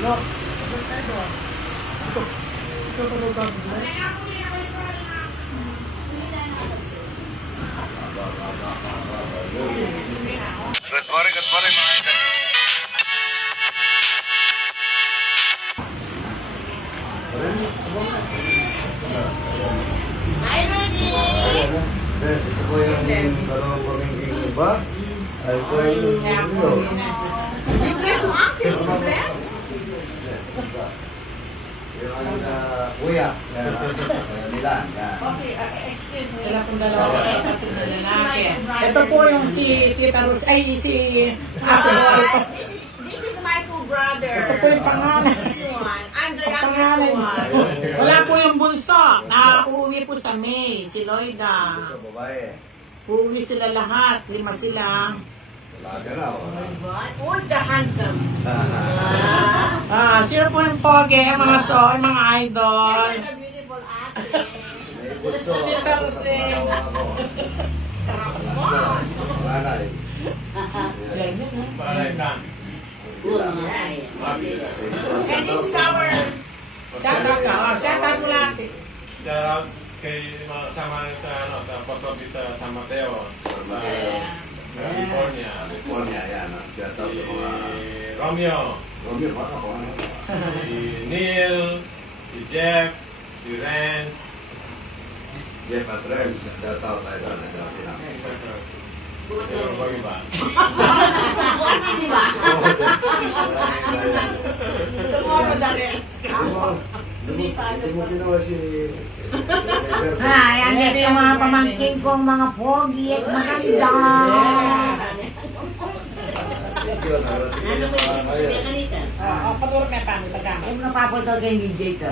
No. Ito pa daw kami. Good morning mga ito. Hi, Rudy! Ito po yung dalawang pamingking iba. Ay po yung video. You get to active in the best? Yung kuya. Nila. Okay, excuse me. Sila pong dalawa kapatid na lalaki. Ito po yung si Tita Rose, ay si Ate Roy. This is my two brother. Ito po yung pangalan. This one. And the Ang youngest pangalan. one. Wala po yung bunso. Nauwi po sa May, si Loida. Sa babae. Uuwi sila lahat. 5 sila. Wala ka na. What? Who's the handsome? Sila po yung pogi, yung mga mga idol. You're a beautiful actress. May gusto. Tita Rose. Ramon. Panganay. And this is our... Shout out ka. Shout out mo lahat. Shout out kay mga kasama rin sa, sa post office sa San Mateo, sa California. California, yan. Shout out sa mga... Si Romeo, Romeo, baka po ano. si Neil, si Jeff, si Renz. Jeff at Rems, shout out tayo doon. Sila. Pero pag iba. Bukas na, di ba? Tomorrow the rest. Hindi mo ginawa si... Yan yes, yung mga pamangkin kong mga pogi at maganda. Thank you. Narating yung mga kayo. Pagurot may pangit. Pagkamit. Huwag napapalto kay DJ to.